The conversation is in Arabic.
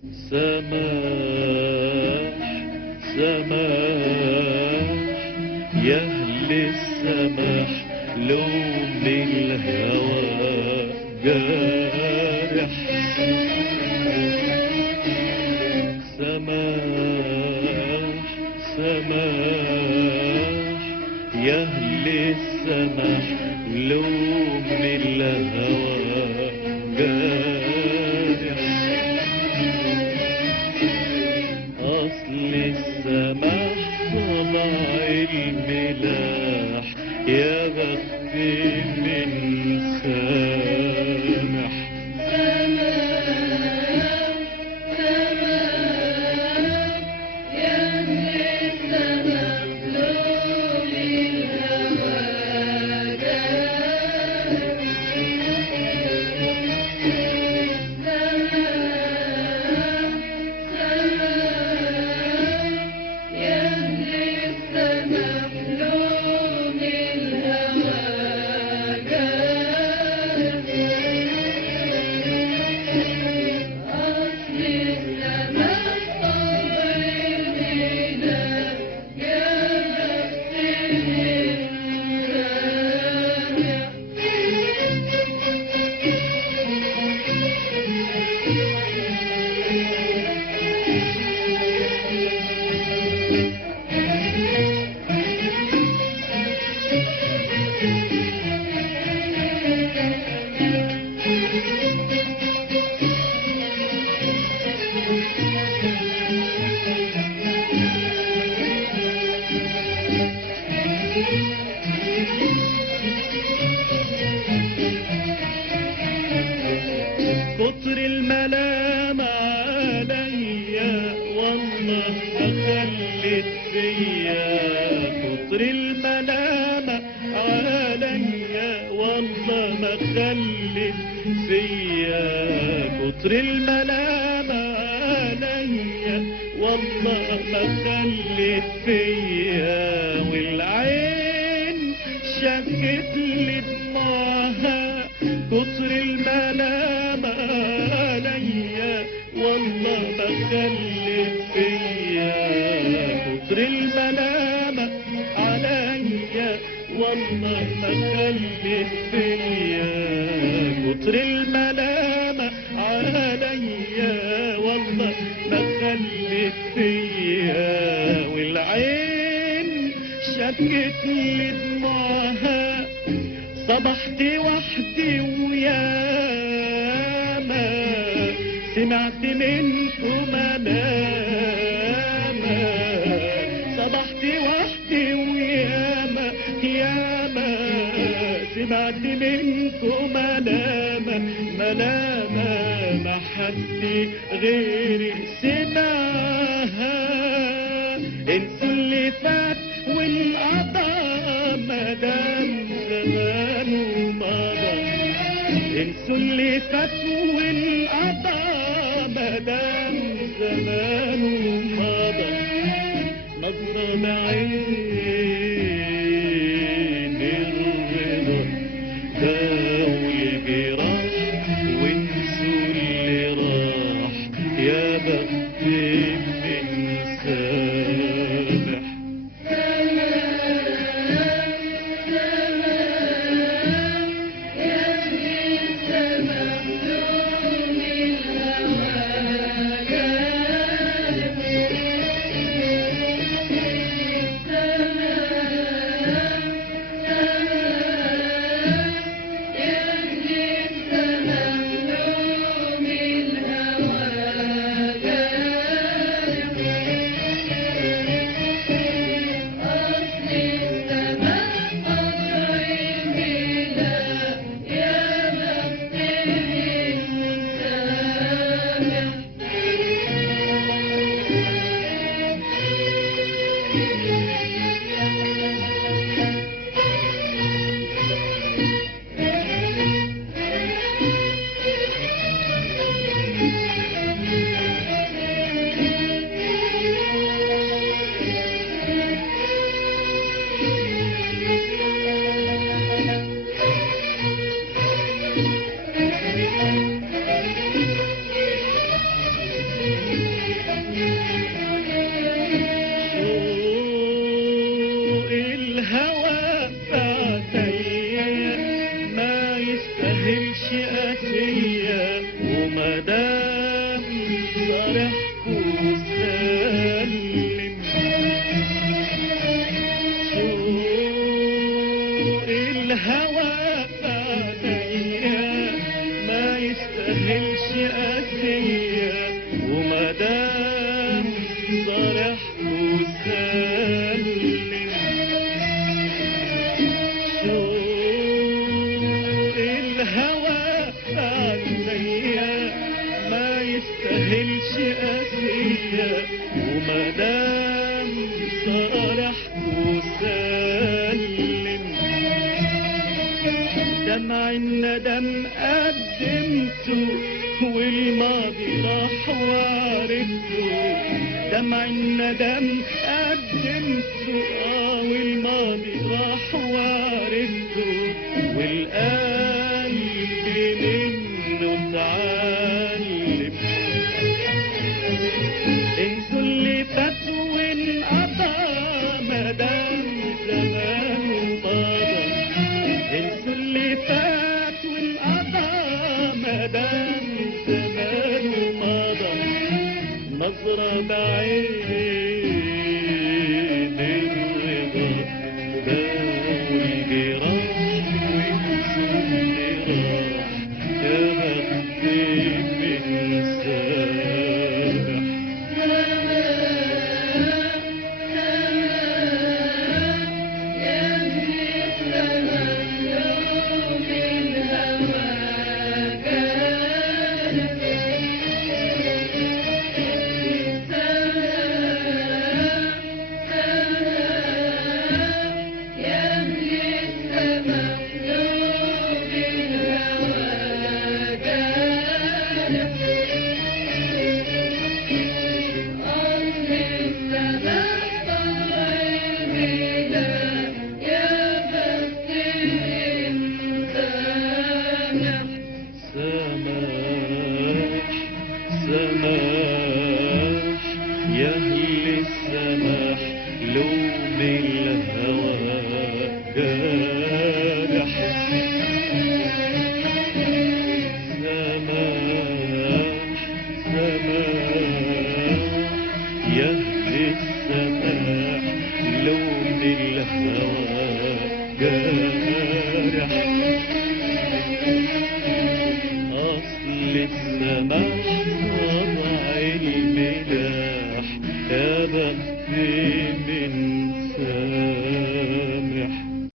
سماح سماح يا أهل السماح، لوم الهوى جارح. سماح سماح يا أهل السماح، لوم الهوى جارح. أصل السماح طلع الملاح، يا بخت من سامح. كتر الملام عليا والله ما خلت فيا، كتر الملام عليا والله ما خلت فيا، كتر الملام عليا والله ما خلت فيا، والعين شكت لي دموعها. كتر الملام عليا والله ما خلت فيا، كتر الملام عليا والله ما خلت فيا، كتر الملام عليا والله ما خلت فيا، والعين شكت لي دموعها. صبحت وحدي وياما سمعت منكم ملاما، صبحت وحدي وياما ياما سمعت منكم ملاما، ملاما ما حد غيري سمعها. انسوا اللي فات والقضاء مدام زمانه مضى، انسوا اللي فات والقضاء مدام زمانه مضى. نظرة بعين الرضا داوي الجراح، وانسوا اللي راح يا بخت من سامح. تستاهلش قاسية ومدام صالحت وسلم دمع الندم قدمته والماضي راح وعرفته دمع الندم قدمته والماضي راح وعرفته والقلب منه اتعلم انسوا اللي فات وانقضى مدام زمانه مضى انسوا اللي فات وانقضى مدام زمانه مضى نظرة بعيد الرضا داوي الجراح وانسوا اللي راح يا بختي بنسامح سماح يا أهل السماح لوم الهوى جارح سماح يا أهل السماح لوم الهوى جارح أصل السماح وضع الملاح يا بختي من